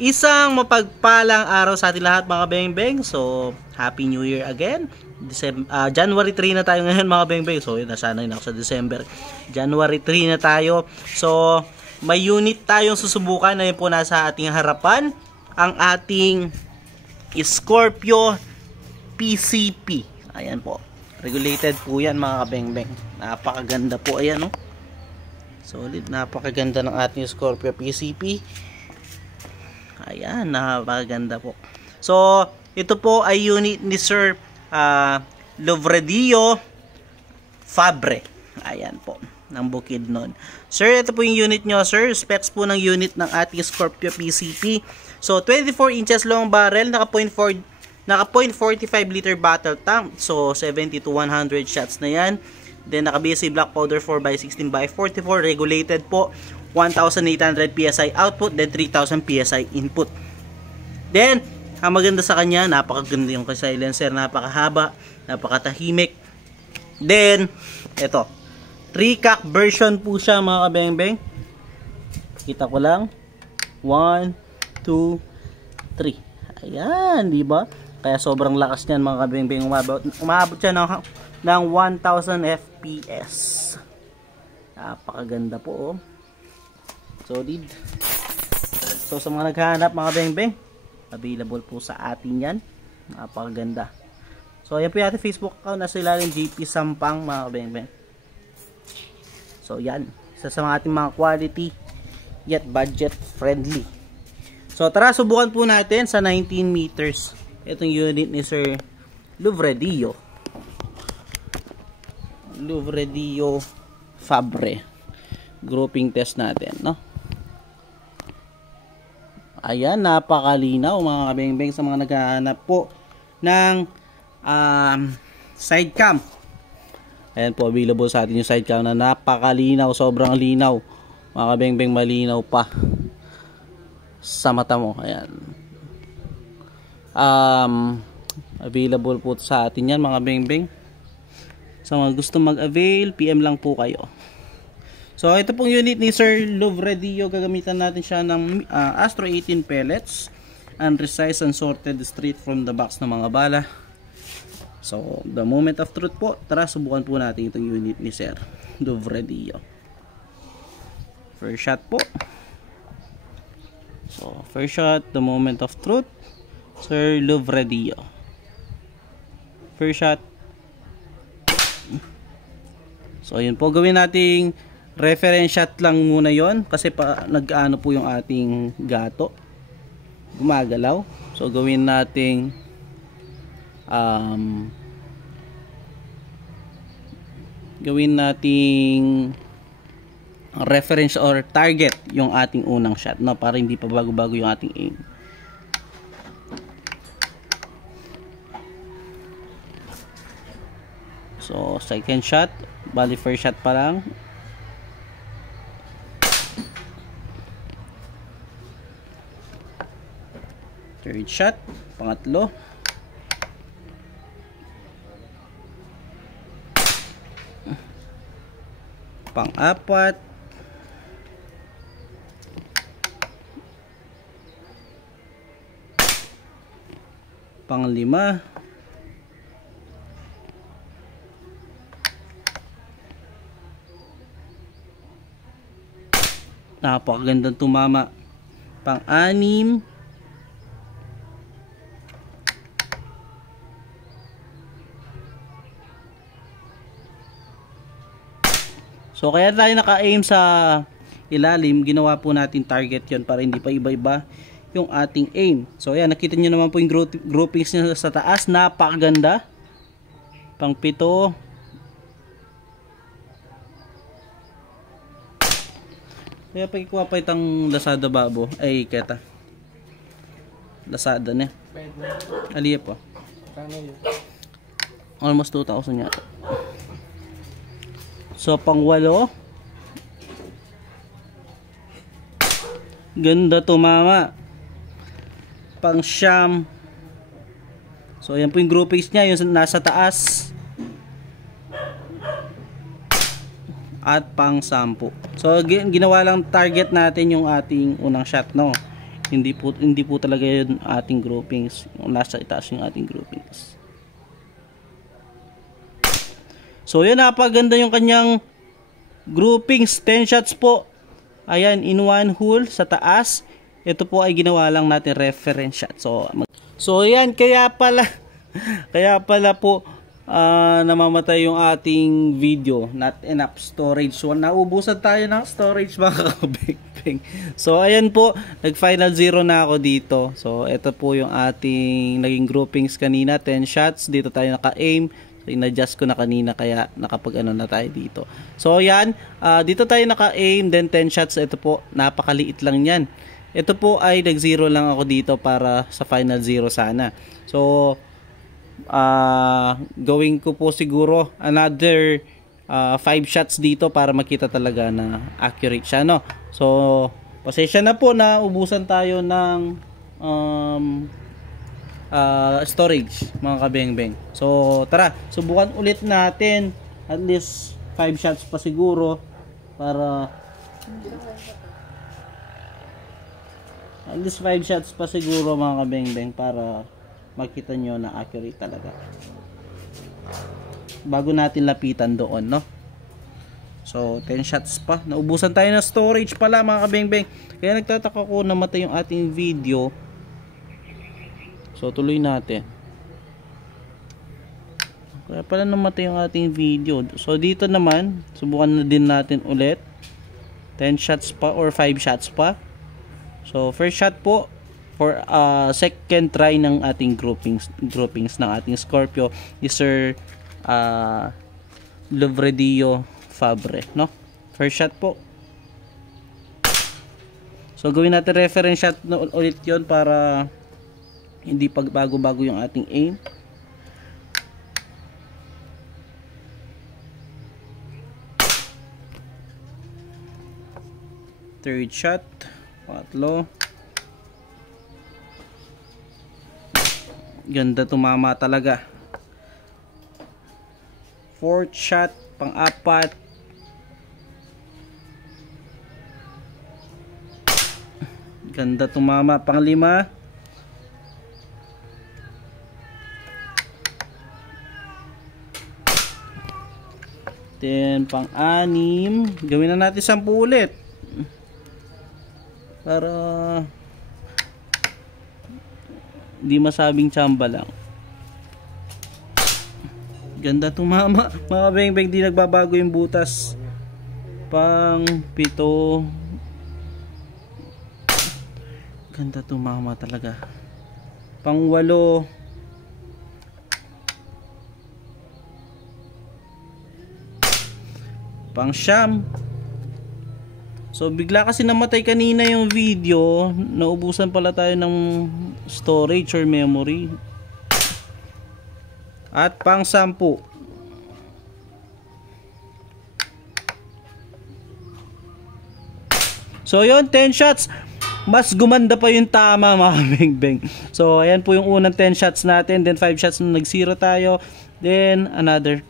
Isang mapagpalang araw sa ating lahat mga beng-beng. So, Happy New Year again. January 3 na tayo ngayon mga beng-beng. So, nasanay na ako sa December. January 3 na tayo. So, may unit tayong susubukan na yun po nasa ating harapan. Ang ating Scorpio PCP. Ayan po. Regulated po yan mga beng-beng. Napakaganda po. Ayan, no? Solid. Napakaganda ng ating Scorpio PCP. Ayan, napakaganda po. So, ito po ay unit ni Sir Lovredio Fabre. Ayan po, ng Bukidnon. Sir, ito po yung unit nyo, sir. Specs po ng unit ng ating Scorpio PCP. So, 24 inches long barrel, naka 0.45 liter battle tank. So, 70 to 100 shots na yan. Then, naka BSA black powder 4x16x44. Regulated po. 1,800 PSI output, then 3,000 PSI input. Then, ang maganda sa kanya, napakaganda yung silencer, napakahaba, napakatahimik. Then, ito, 3-cock version po siya mga kabeng-beng. Kita ko lang. 1, 2, 3. Ayan, di ba? Kaya sobrang lakas niyan mga kabeng-beng. Umabot siya ng 1,000 FPS. Napakaganda po, oh. Solid. So sa mga naghahanap mga beng-beng, available po sa atin yan. Napakaganda. So ayan po yung ating Facebook account, nasa ilalim JP Sampang mga beng-beng. So yan, isa sa mga ating mga quality yet budget friendly. So tara, subukan po natin sa 19 meters itong unit ni Sir Lovredio Fabre. Grouping test natin, no? Ayan, napakalinaw mga kabeng-beng sa mga naghahanap po ng side cam. Ayan po, available sa atin yung side cam na napakalinaw, sobrang linaw. Mga kabeng-beng, malinaw pa sa mata mo. Ayan. Available po sa atin yan mga beng-beng. Sa mga gusto mag-avail, PM lang po kayo. So, ito pong unit ni Sir Lovredio, gagamitan natin siya ng Astro 18 pellets, unresized and sorted straight from the box ng mga bala. So, the moment of truth po, tara subukan po natin itong unit ni Sir Lovredio. First shot po. So, first shot, the moment of truth, Sir Lovredio. First shot. So, yun po, gawin nating reference shot lang muna yon kasi nag-ano po yung ating gato, gumagalaw. So gawin nating reference or target yung ating unang shot, no, para hindi pa bago-bago yung ating aim. So second shot, bali first shot pa lang. Third shot, pangatlo. Pang-apat. Pang-lima. Napakagandang tumama. Pang-anim. So kaya tayo naka-aim sa ilalim, ginawa po natin target yon para hindi pa iba-iba yung ating aim. So ayan, nakita nyo naman po yung groupings niya sa taas, napakaganda. Pang-pito. Kaya pagkikuha pa itang Lazada babo, ay keta. Lazada na. Aliya po. Almost 2,000 yata. So pang-walo. Ganda tumama. Pang-siyam. So ayan po yung groupings niya, yung nasa taas. At pang-10. So ginawa lang target natin yung ating unang shot, no. Hindi po talaga yun ating groupings. Yung nasa itaas yung ating groupings. So yun, napaganda yung kanyang groupings. 10 shots po. Ayan, in one hole sa taas. Ito po ay ginawa lang natin reference shot. So ayan, kaya pala po namamatay yung ating video. Not enough storage. So naubusan tayo ng storage, mga kabeng-beng. So ayan po, nag final zero na ako dito. So ito po yung ating naging groupings kanina, 10 shots. Dito tayo naka-aim. So in-adjust ko na kanina kaya nakapag-ano na tayo dito. So ayan, dito tayo naka-aim, then 10 shots. Ito po, napakaliit lang yan. Ito po ay nag-zero lang ako dito para sa final zero sana. So gawin ko po siguro another 5 shots dito para makita talaga na accurate siya, no? So pasensya na po na ubusan tayo ng storage, mga kabeng-beng. So tara, subukan ulit natin at least 5 shots pa siguro para mga kabeng-beng para makita nyo na accurate talaga bago natin lapitan doon, no? So 10 shots pa, naubusan tayo ng storage pala, mga kabeng-beng. Kaya nagtataka ko namatay yung ating video. So tuloy natin. Kaya pala namatay yung ating video. So dito naman, subukan na din natin ulit. 10 shots pa or 5 shots pa. So first shot po for second try ng ating groupings ng ating Scorpio is Sir Lovredio Fabre, no? First shot po. So gawin natin reference shot na ulit 'yon para hindi pagbago-bago yung ating aim. Third shot, patlo. Ganda, tumama talaga. Fourth shot, pang-apat. Ganda, tumama. Pang-lima. Then pang-anim. Gawin na natin 10 ulit. Para hindi masabing tsamba lang. Ganda, tumama. Mga beng-beng, di nagbabago yung butas. Pang-7. Ganda, tumama talaga. Pang-8. Pang-9. So bigla kasi namatay kanina yung video, naubusan pala tayo ng storage or memory. At pang-10. So yun, 10 shots. Mas gumanda pa yung tama, mga beng-beng. So ayan po yung unang 10 shots natin, then 5 shots na nag-zero tayo, then another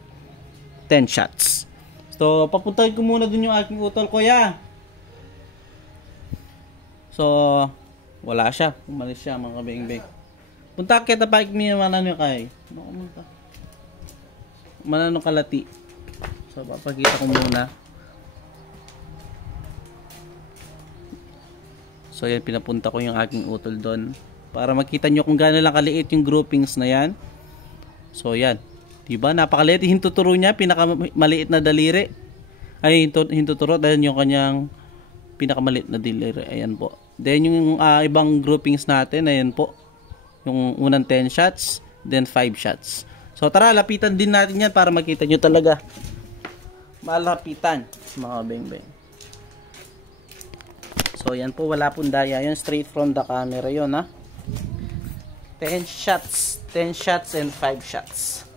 10 shots. So papuntahin ko muna dun yung aking utol, kuya. So wala siya, umalis siya, mga beng-beng. Punta kita pa ikmi manano kay. Manano kalati. So papakita ko muna. So yan, pinapunta ko yung aking utol doon para makita nyo kung gaano lang kaliit yung groupings na yan. So yan, diba napakaliit, hintuturo niya, pinakamaliit na daliri. Ay, hintuturo dahil yung kanyang pinakamaliit na daliri. Ayan po. Then yung ibang groupings natin, ayan po. Yung unang 10 shots, then 5 shots. So tara, lapitan din natin yan para makita nyo talaga. Malapitan, mga beng-beng. So yan po, wala pong daya yun, straight from the camera yun, ha. 10 shots and 5 shots.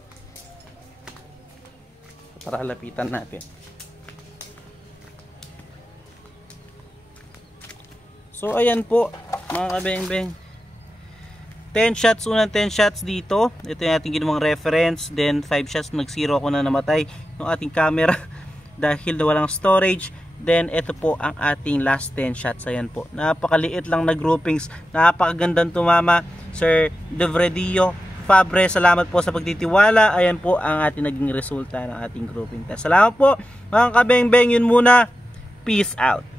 So, tara, lapitan natin. So ayan po, mga kabeng-beng. 10 shots, unang 10 shots dito. Ito yung ating ginawang reference. Then 5 shots, nag-zero ako na namatay yung ating camera dahil na walang storage. Then, ito po ang ating last 10 shots. Ayan po. Napakaliit lang na groupings. Napakagandang tumama. Sir Devredio Fabre, salamat po sa pagtitiwala. Ayan po ang ating naging resulta ng ating grouping test. Salamat po, mga kabeng-beng. Yun muna. Peace out.